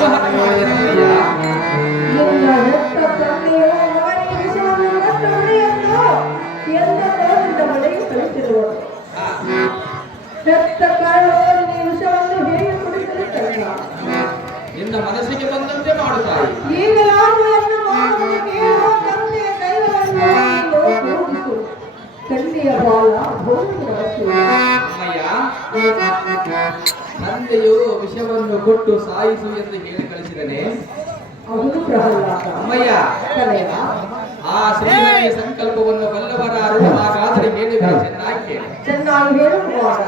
ನಿರ್ವಹಣೆ ಮಾಡಿದನಮ್ಮಯ್ಯ. ನಿನ್ನ ಮನಸ್ಸಿಗೆ ಬಂದಂತೆ ಮಾಡುತ್ತಾಯಿ. ತಂದೆಯು ವಿಷವನ್ನು ಕೊಟ್ಟು ಸಾಯಿಸು ಎಂದು ಹೇಳಿ ಕಳಿಸಿದನೆ. ಅಮ್ಮಯ್ಯ, ಆ ಶ್ರೀಹರಿಯ ಸಂಕಲ್ಪವನ್ನು ಬಲ್ಲವರಾರು ಹಾಗಾದರೆ ಹೇಳಿದರೆ ಚೆನ್ನಾಗಿ ಹೇಳುವಾಗ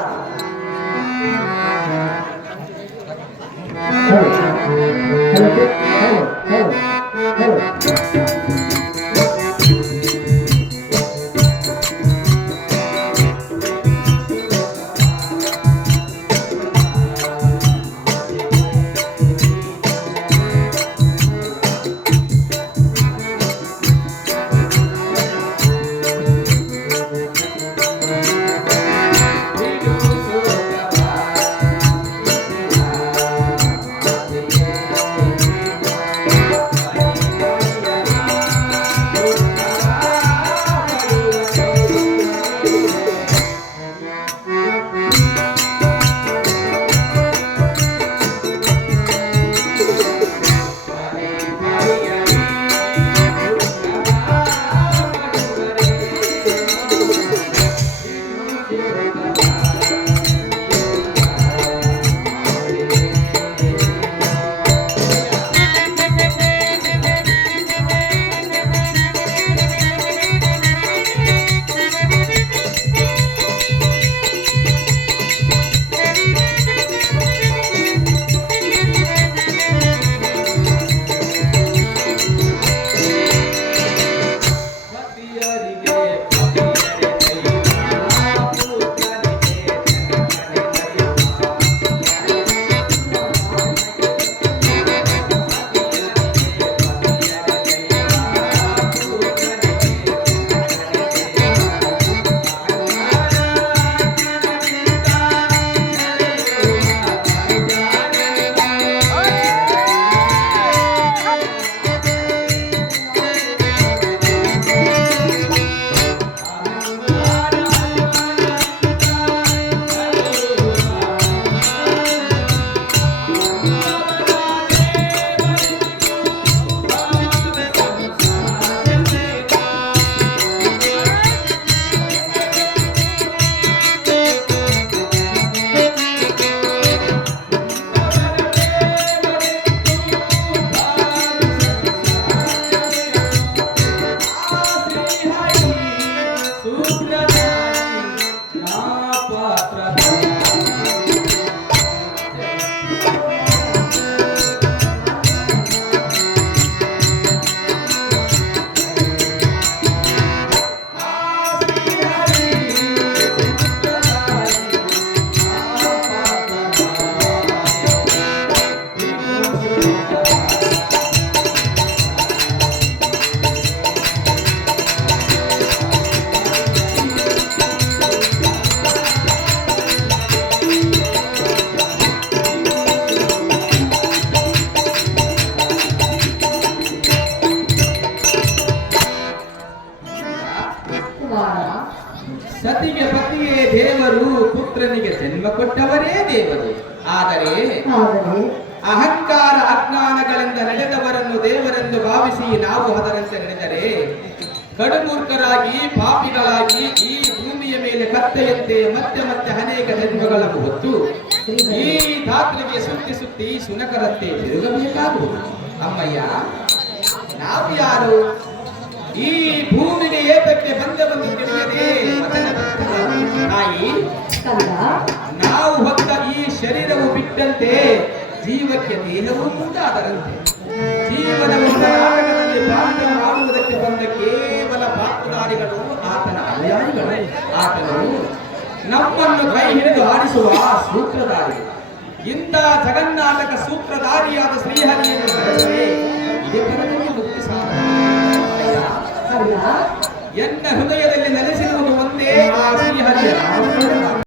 ಸತಿಗೆ ಪತಿಯೇ ದೇವರು, ಪುತ್ರನಿಗೆ ಜನ್ಮ ಕೊಟ್ಟವರೇ ದೇವರು. ಆದರೆ ಅಹಂಕಾರ ಅಜ್ಞಾನಗಳಿಂದ ನಡೆದವರನ್ನು ದೇವರೆಂದು ಭಾವಿಸಿ ನಾವು ಅದರಂತೆ ನಡೆದರೆ ಕಡುಮೂರ್ಖರಾಗಿ ಪಾಪಿಗಳಾಗಿ ಈ ಭೂಮಿಯ ಮೇಲೆ ಕತ್ತೆಯಂತೆ ಮತ್ತೆ ಮತ್ತೆ ಅನೇಕ ಜನ್ಮಗಳನ್ನು ಹೊತ್ತು ಈ ಧಾತ್ರಿಗೆ ಸುತ್ತಿ ಸುತ್ತಿ ಸುನಕರಂತೆ ತಿರುಗಬೇಕಾಗುವುದು. ಅಮ್ಮಯ್ಯ, ನಾವು ಯಾರು? ಈ ಭೂಮಿಗೆ ಏತಕ್ಕೆ ಬಂದವನ್ನು ತಿಳಿಯದೆ ತಾಯಿ, ನಾವು ಹೊತ್ತ ಈ ಶರೀರವು ಬಿಟ್ಟಂತೆ ಜೀವಕ್ಕೆ ದೇಹವು ಮುಂದಾದರಂತೆ. ಜೀವನವೆಂಬ ನಾಟಕದಲ್ಲಿ ಪಾತ್ರ ಮಾಡುವುದಕ್ಕೆ ಬಂದ ಕೇವಲ ಪಾತ್ರಧಾರಿಗಳು ಆತನ ಅನುಯಾಯಿಗಳು. ಆತನು ನಮ್ಮನ್ನು ಕೈ ಹಿಡಿದು ಆಡಿಸುವ ಸೂತ್ರಧಾರಿ. ಇಂಥ ಜಗನ್ನಾಟಕ ಸೂತ್ರಧಾರಿಯಾದ ಶ್ರೀಹರಿಯನ್ನು ನಡೆದರೆ ಇದೇ ಪರದಲ್ಲಿ ಮುಕ್ತಿ ಸಾಧನ. ಎನ್ನ ಹೃದಯದಲ್ಲಿ